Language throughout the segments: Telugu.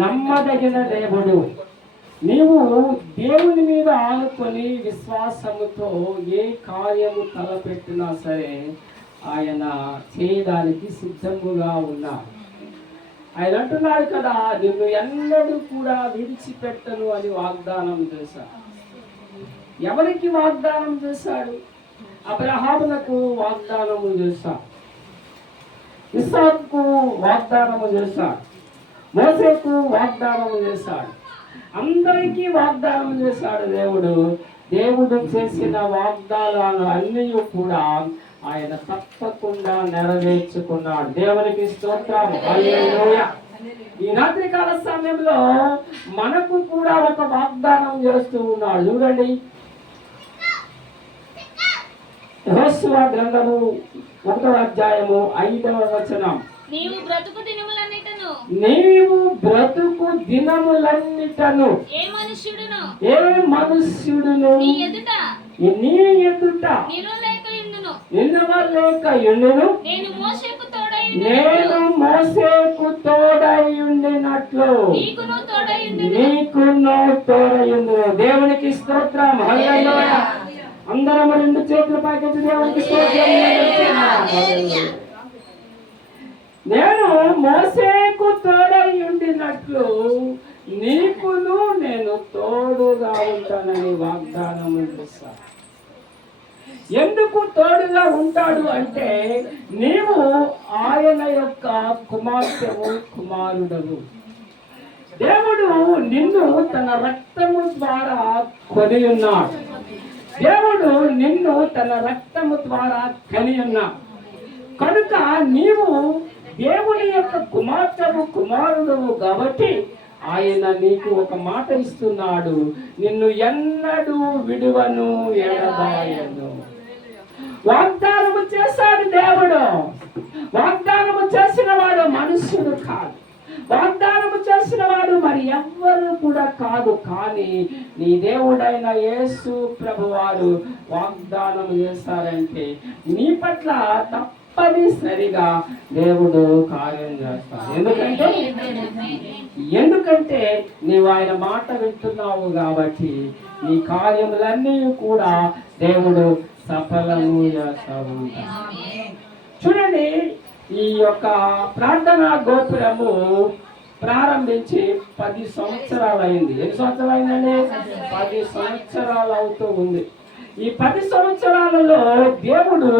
నమ్మదగిన దేవుడు. నీవు దేవుని మీద ఆనుకొని విశ్వాసముతో ఏ కార్యము తలపెట్టినా సరే ఆయన చేయడానికి సిద్ధముగా ఉన్నాడు. ఆయన అంటున్నాడు కదా, నిన్ను ఎన్నడూ కూడా విడిచిపెట్టను అని వాగ్దానం చేశాడు. ఎవరికి వాగ్దానం చేశాడు? అబ్రహామునకు వాగ్దానము చేశాడు, ఇస్సాకుకు వాగ్దానము చేశాడు, మోసేకు వాగ్దానం చేశాడు, అందరికీ వాగ్దానం చేశాడు. దేవుడు చేసిన వాగ్దానాలు అన్నీ కూడా ఆయన తప్పకుండా నెరవేర్చుకున్నాడు. దేవునికి స్తోత్రం, హల్లెలూయా. ఈ రాత్రికాల సమయంలో మనకు కూడా ఒక వాగ్దానం చేస్తూ ఉన్నాడు. చూడండి, యెహోషువ గ్రంథము 1వ అధ్యాయము 5వ వచనం. నీవు బ్రతుకు దినములన్నిటను ఏ మనుష్యుడును నీ ఎదుట నిలవలేకయుండును, నేను మోషేకు తోడైయుండినట్లు నీకును తోడైయుండును. దేవునికి స్తోత్రం, హల్లెలూయా. అందరం రెండు చేతుల పైకెత్తి దేవునికి స్తోత్రం. నేను మోసేకు తోడై ఉండినట్లు నీకును నేను తోడుగా ఉంటానని వాగ్దానం చేశాను. ఎందుకు తోడుగా ఉంటాడు అంటే, నీవు ఆయన యొక్క కుమార్తెవు, కుమారుడవు. దేవుడు నిన్ను తన రక్తము ద్వారా కొని ఉన్నాడు. దేవుడు నిన్ను తన రక్తము ద్వారా కని ఉన్నాడు. కనుక నీవు దేవుని యొక్క కుమార్తెవు, కుమారుడవు కాబట్టి ఆయన నీకు ఒక మాట ఇస్తున్నాడు, నిన్ను ఎన్నడూ విడువను, ఎడబాయను. వాగ్దానము చేశాడు దేవుడు. వాగ్దానము చేసిన వాడు మనుష్యుడు కాదు, వాగ్దానము చేసిన వాడు మరి ఎవ్వరు కూడా కాదు. కానీ నీ దేవుడైన యేసు ప్రభువారు వాగ్దానం చేశారంటే నీ పట్ల తప్పనిసరిగా దేవుడు కార్యం చేస్తాడు. ఎందుకంటే నీవు ఆయన మాట వింటున్నావు కాబట్టి నీ కార్యములన్నీ కూడా దేవుడు సఫలము చేస్తాడు. చూడండి, ఈ యొక్క ప్రార్థనా గోపురము ప్రారంభించి 10 సంవత్సరాలు అయింది. ఎన్ని సంవత్సరాలు అయిందండి? 10 సంవత్సరాలు అవుతూ ఉంది. ఈ 10 సంవత్సరాలలో దేవుడు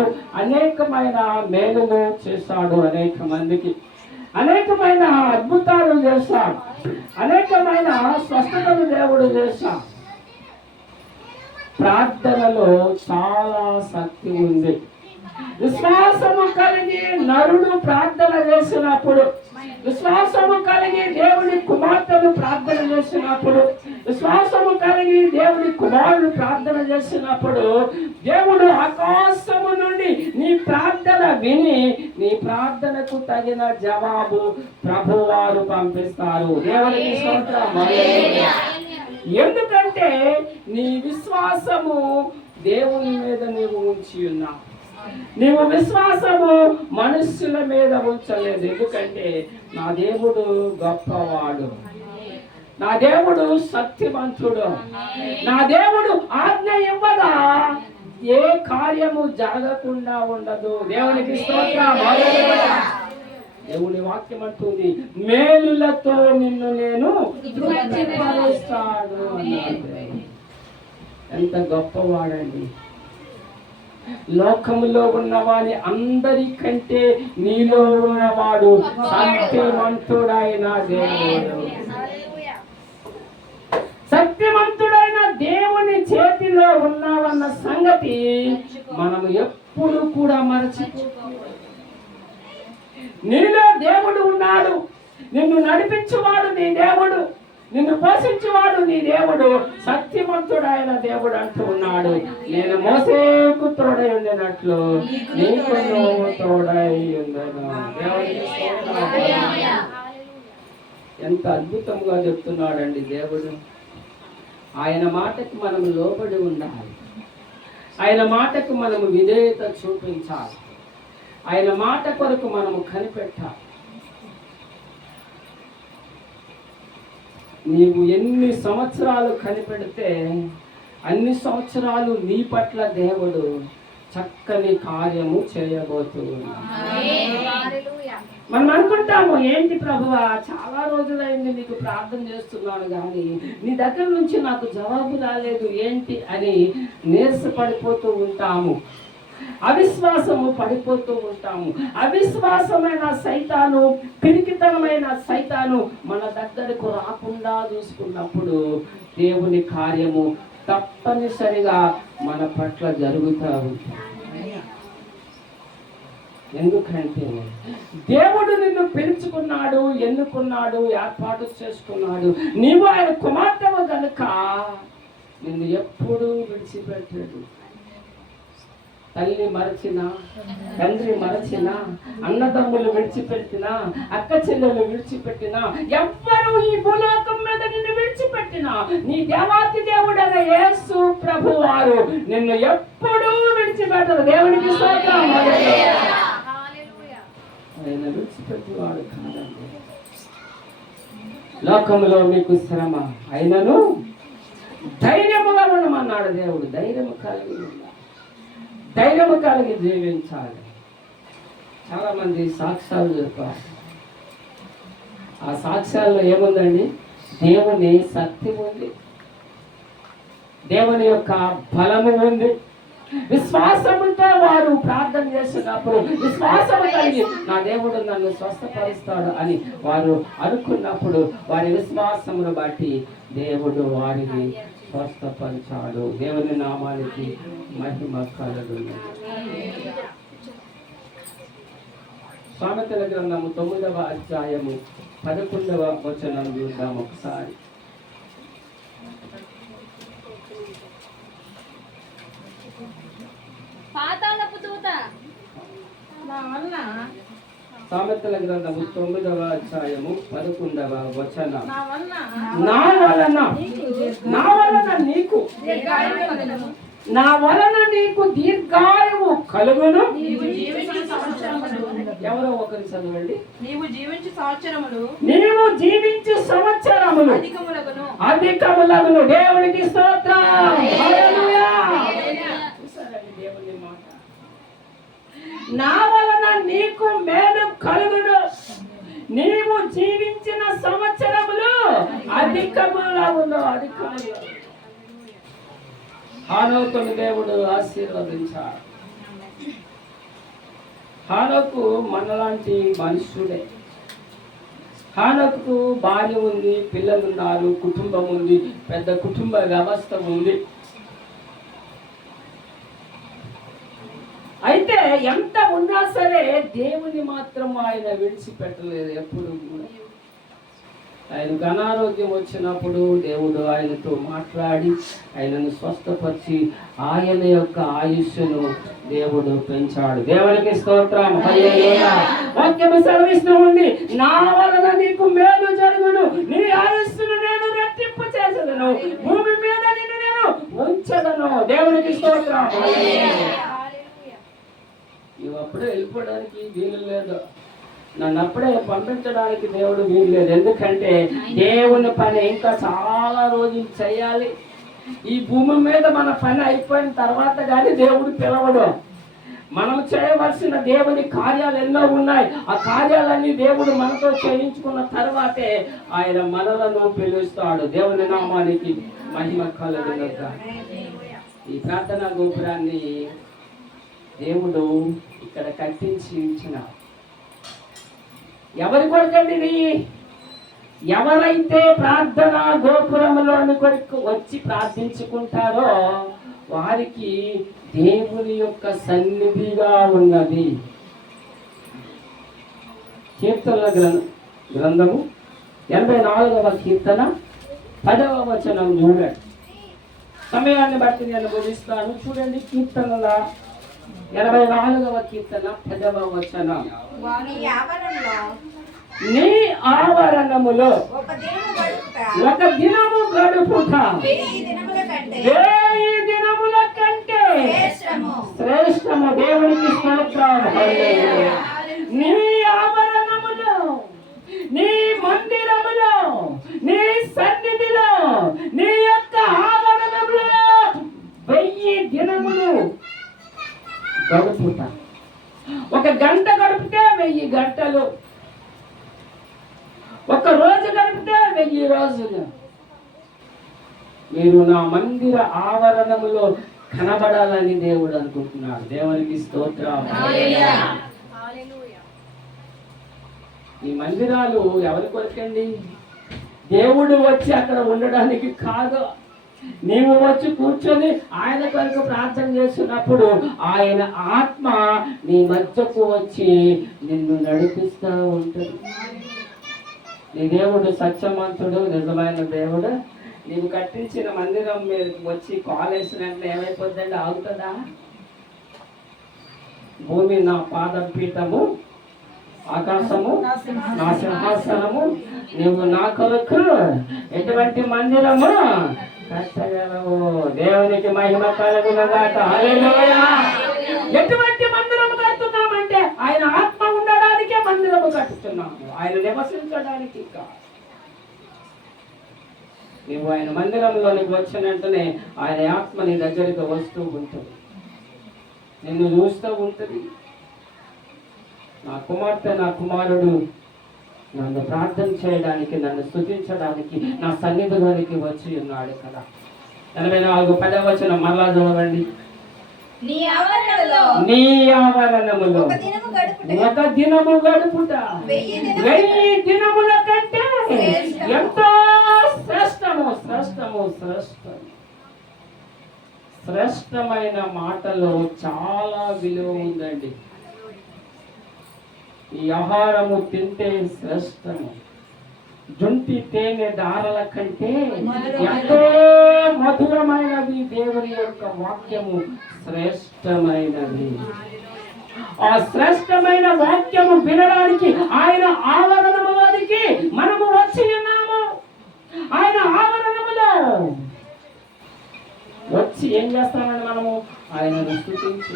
అనేకమైన మేలులు చేశాడు, అనేక మందికి అనేకమైన అద్భుతాలు చేశాడు, అనేకమైన స్వస్థతలు దేవుడు చేశాడు. ప్రార్థనలో చాలా శక్తి ఉంది. విశ్వాసము కలిగి నరుడు ప్రార్థన చేసినప్పుడు, విశ్వాసము కలిగి దేవుని కుమార్తెలు ప్రార్థన చేసినప్పుడు, విశ్వాసము కలిగి దేవుని కుమారుడు ప్రార్థన చేసినప్పుడు దేవుడు ఆకాశము నుండి నీ ప్రార్థన విని నీ ప్రార్థనకు తగిన జవాబు ప్రభువారు పంపిస్తారు. దేవునికి స్తోత్రం. ఎందుకంటే నీ విశ్వాసము దేవుని మీద నీవు ఉంచి ఉన్నావు. నీవు విశ్వాసము మనుష్యుల మీద ఉంచలేదు. ఎందుకంటే నా దేవుడు గొప్పవాడు, నా దేవుడు శక్తివంతుడు, నా దేవుడు ఆజ్ఞ ఇవ్వగా ఏ కార్యము జరగకుండా ఉండదు. దేవునికి స్తోత్రం. దేవుని వాక్యం అంటుంది, మేలులతో నిన్ను నేను తృప్తిపరుస్తాను అన్నాడు. ఎంత గొప్పవాడండి! లోకములో ఉన్నవాని అందరికంటే నీలో ఉన్నవాడు శక్తిమంతుడైన దేవుడు. శక్తిమంతుడైన దేవుని చేతిలో ఉన్నావన్న సంగతి మనం ఎప్పుడు కూడా మరచిపోకూడదు. నీలో దేవుడు ఉన్నాడు. నిన్ను నడిపించువాడు నీ దేవుడు, నిన్ను పోషించువాడు నీ దేవుడు, శక్తిమంతుడైన దేవుడు అంటూ ఉన్నాడు. నేను మోసేకు తోడై ఉండినట్లు నీకు తోడై ఉండను. ఎంత అద్భుతంగా చెప్తున్నాడండి దేవుడు. ఆయన మాటకు మనం లోబడి ఉండాలి, ఆయన మాటకు మనము విధేయత చూపించాలి, ఆయన మాట కొరకు మనము కనిపెట్టాలి. నీవు ఎన్ని సంవత్సరాలు కనిపెడితే అన్ని సంవత్సరాలు నీ పట్ల దేవుడు చక్కని కార్యము చేయబోతున్నాడు. మనం అనుకుంటాము, ఏంటి ప్రభువా, చాలా రోజులైంది నీకు ప్రార్థన చేస్తున్నాను కానీ నీ దగ్గర నుంచి నాకు జవాబు రాలేదు ఏంటి అని నీరసపడిపోతూ ఉంటాము, అవిశ్వాసము పడిపోతూ ఉంటాము. అవిశ్వాసమైన సైతాను, పిరికితనమైన సైతాను మన దగ్గరకు రాకుండా చూసుకున్నప్పుడు దేవుని కార్యము తప్పనిసరిగా మన పట్ల జరుగుతూ ఉంటుంది. ఎందుకంటే దేవుడు నిన్ను పిలుచుకున్నాడు, ఎన్నుకున్నాడు, ఏర్పాటు చేసుకున్నాడు. నీవు ఆయన కుమార్తెవు గనుక నిన్ను ఎప్పుడూ విడిచిపెట్టాడు. తల్లి మరచినా, తండ్రి మరచినా, అన్నదమ్ములు విడిచిపెట్టినా, అక్క చెల్లెలు విడిచిపెట్టినా, ఎవ్వరూ ఈ భూలోకం మీద నిన్ను విడిచిపెట్టినా నీ దేవాతి దేవుడైన యేసు ప్రభు వారు నిన్ను ఎప్పుడూ విడిచిపెట్టరు. దేవునికి స్తోత్రం. ఆయన విడిచిపెట్టేవాడు కాదండి. లోకంలో మీకు శ్రమ అయినను ధైర్యముగా ఉండమన్నాడు దేవుడు. ధైర్యము కలిగి ఉండాలి, ధైర్యము కలిగి జీవించాలి. చాలా మంది సాక్ష్యాలు చెప్పారు. ఆ సాక్ష్యాల్లో ఏముందండి? దేవుని శక్తి ఉంది, దేవుని యొక్క బలము ఉంది. విశ్వాసముతో వారు ప్రార్థన చేసినప్పుడు విశ్వాసము కలిగి నా దేవుడు నన్ను స్వస్థపరుస్తాడు అని వారు అనుకున్నప్పుడు వారి విశ్వాసమును బట్టి దేవుడు వారిని స్వస్థపరిచాడు. దేవుని నామానికి మహిమ కలుగును. సామెతల గ్రంథము 9వ అధ్యాయము 11వ వచనం చూద్దాం ఒకసారి. పాతాళపు దూత సామెతల గ్రంథము 9వ అధ్యాయము 11వ వచనం. నా వలన నీకు దీర్ఘాయువు కలుగును. ఎవరో ఒకరి చదవండి. నీవు జీవించు సంవత్సరములు అధికములగును. దేవునికి స్తోత్రం. హల్లెలూయా. దేవుని మాట. నా వలన నీకు మేలు కలుగును. నీవు జీవించిన సంవత్సరములు అధికములగును. హానోకును దేవుడు ఆశీర్వదించాడు. హానోకు మనలాంటి మనుష్యుడే. హానోకు భార్య ఉంది, పిల్లలు ఉన్నారు, కుటుంబం ఉంది, పెద్ద కుటుంబ వ్యవస్థ ఉంది. అయితే ఎంత ఉన్నా సరే దేవుని మాత్రం ఆయన విడిచిపెట్టలేదు ఎప్పుడు కూడా. ఆయనకు అనారోగ్యం వచ్చినప్పుడు దేవుడు ఆయనతో మాట్లాడి ఆయనను స్వస్థపరిచి ఆయన యొక్క ఆయుష్ను దేవుడు పెంచాడు. దేవునికి స్తోత్రం. హల్లెలూయా. వాక్యము సెలవిస్తూ ఉంది, నా వలన నీకు మేలు జరుగును, నీ ఆయుష్ను నేను రెట్టింపు చేసేదను, భూమి మీద నిన్ను నేను ఉంచెదను. దేవునికి స్తోత్రం. నువ్వు అప్పుడే వెళ్ళిపోవడానికి వీలు లేదు, నన్ను అప్పుడే పంపించడానికి దేవుడు వీలు లేదు. ఎందుకంటే దేవుని పని ఇంకా చాలా రోజులు చేయాలి. ఈ భూమి మీద మన పని అయిపోయిన తర్వాత కానీ దేవుడు పిలవడు. మనం చేయవలసిన దేవుని కార్యాలు ఎన్నో ఉన్నాయి. ఆ కార్యాలన్నీ దేవుడు మనతో చేయించుకున్న తర్వాతే ఆయన మనలను పిలుస్తాడు. దేవుని నామానికి మహిమ కలుగునుగాక. ఈ ప్రార్థనా గోపురాన్ని దేవుడు ఇక్కడ కట్టించి ఉంచిన ఎవరి కొరకండి? ఎవరైతే ప్రార్థన గోపురంలోని కొరకు వచ్చి ప్రార్థించుకుంటారో వారికి దేవుని యొక్క సన్నిధిగా ఉన్నది. కీర్తనల గ్రంథము 84వ కీర్తన 10వ వచనం చూడండి. సమయాన్ని బట్టి నేను ముగిస్తాను. చూడండి, కీర్తనల 84వ కీర్తన 10వ వచనం. నీ ఆవరణములో ఒక దినము గడుపుట 1000 దినముల కంటే శ్రేష్టము. దేవునికి స్తోత్రం. హల్లెలూయా. నీ ఆవరణములో, నీ మందిరములో, నీ ఒక రోజు గడిపితే 1000 రోజులు. మీరు నా మందిర ఆవరణములో కనబడాలని దేవుడు అనుకుంటున్నాడు. దేవునికి స్తోత్రం. ఈ మందిరాలు ఎవరి కొరకండి? దేవుడు వచ్చి అక్కడ ఉండడానికి కాదు. నీవు వచ్చి కూర్చొని ఆయన కొరకు ప్రార్థన చేస్తున్నప్పుడు ఆయన ఆత్మ నీ మధ్యకు వచ్చి నిన్ను నడిపిస్తూ ఉంటుంది. నీ దేవుడు సత్యవంతుడు, నిజమైన దేవుడు. నీవు కట్టించిన మందిరం మీద వచ్చి కాలేసినట్లు ఏమైపోద్దండి? ఆగుతుందా? భూమి నా పాదం పీఠము, ఆకాశము నా సింహాసనము, నీవు నా కొరకు ఎటువంటి మందిరము కట్టగలవు. దేవునికి మహిమ కలుగునగాక. హల్లెలూయా. ఎటువంటి మందిరము కడుతున్నామంటే ఆయన ఆత్మ ఉండడానికే మందిరము కట్టుతున్నాము, ఆయన నివసించడానికి కాదు. నువ్వు ఆయన మందిరంలోనికి వచ్చిన వెంటనే ఆయన ఆత్మ నీ దగ్గరికి వస్తూ ఉంటుంది, నిన్ను చూస్తూ ఉంటుంది. నా కుమార్తె, నా కుమారుడు నన్ను ప్రార్థన చేయడానికి, నన్ను స్తుతించడానికి నా సన్నిధిలోనికి వచ్చి ఉన్నాడు కదా. 84 వచనం మరలా చదవండి. నీ ఆవరణములో ఒక దినము గడుపుట 1000 దినముల కంటే ఎంతో శ్రేష్టము. శ్రేష్టమైన మాటలో చాలా విలువ ఉందండి. ఈ ఆహారము తింటే శ్రేష్టము. జుంటి తేనె దారల కంటే ఎంతో మధురమైనది. దేవుని యొక్క వాక్యము శ్రేష్టమైనది. ఆ శ్రేష్టమైన వాక్యము వినడానికి ఆయన ఆవరణములోనికి మనము వచ్చి ఉన్నాము. ఆయన ఆవరణములో వచ్చి ఏం చేస్తామని మనము ఆయనను స్తుతించి.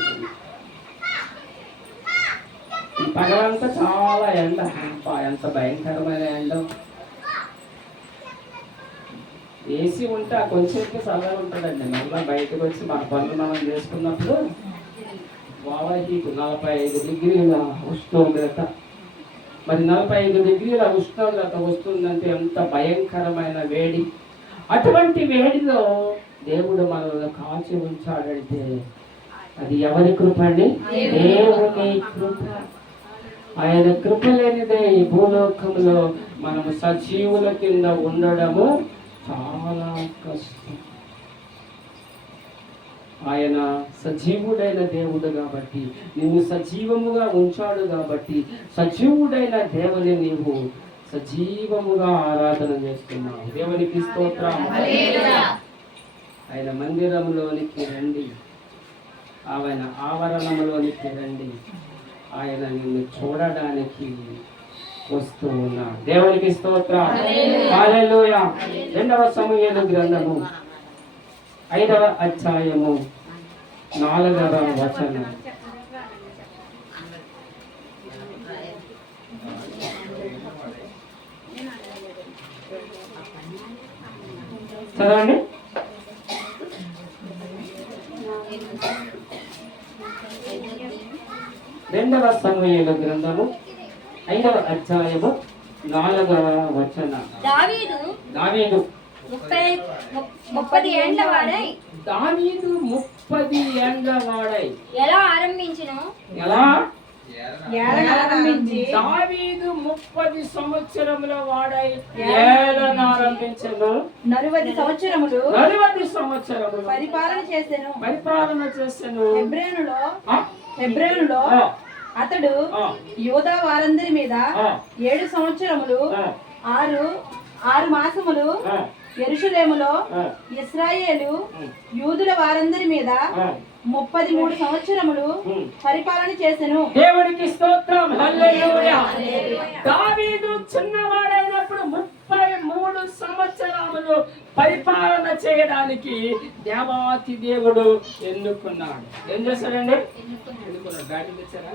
ఈ పగలంతా చాలా ఎండ, ఎంత భయంకరమైన ఎండ. ఏసీ ఉంటే కొంచెంకి చల్లగా ఉంటుందండి. మళ్ళీ బయటకు వచ్చి మన పనులు మనం చేసుకున్నప్పుడు వావాహీకు 45 డిగ్రీల ఉష్ణోగ్రత. మరి 45 డిగ్రీల ఉష్ణోగ్రత వస్తుందంటే ఎంత భయంకరమైన వేడి. అటువంటి వేడిలో దేవుడు మనల్ని కాచి ఉంచాడంటే అది ఎవరి కృప అండి? దేవుని కృప. ఆయన కృప లేనిదే ఈ భూలోకంలో మనము సజీవుల కింద ఉండడము చాలా కష్టం. ఆయన సజీవుడైన దేవుడు కాబట్టి, నిన్ను సజీవముగా ఉంచాడు కాబట్టి, సజీవుడైన దేవుని నీవు సజీవముగా ఆరాధన చేస్తున్నావు. దేవునికి స్తోత్రం. ఆయన మందిరంలోనికి రండి, ఆయన ఆవరణంలోనికి రండి. ఆయన నిన్ను చూడడానికి వస్తూ ఉన్నాడు. దేవునికి స్తోత్రం. హల్లెలూయా. 2వ సమూయేలు గ్రంథము 5వ అధ్యాయము 4వ వచనం. చదవండి. రెండవ సమూయేలు గ్రంథము 5వ అధ్యాయము 4వ వచనం. దావీదు దావీదు 30 ఏండ్ల వాడై ఎలా ఆరంభించును? దావీదు 30 సంవత్సరముల వాడై ఏలన ఆరంభించెను. 40 సంవత్సరములు పరిపాలన చేసెను. హెబ్రోనులో అతడు యూదా వారందరి మీద 7 సంవత్సరములు 6 మాసములు యెరూషలేములో ఇశ్రాయేలు యూదుల వారందరి మీద 33 సంవత్సరములు పరిపాలన చేసెను. దేవునికి స్తోత్రం. హల్లెలూయా. దావీదు చిన్నవాడైనప్పుడు 33 సంవత్సరములు పరిపాలన చేయడానికి దేవాతి దేవుడు ఎన్నుకున్నాడు. ఏం చేశాడండి? ఎన్నుకున్నాడు. గాడి తెచ్చారా?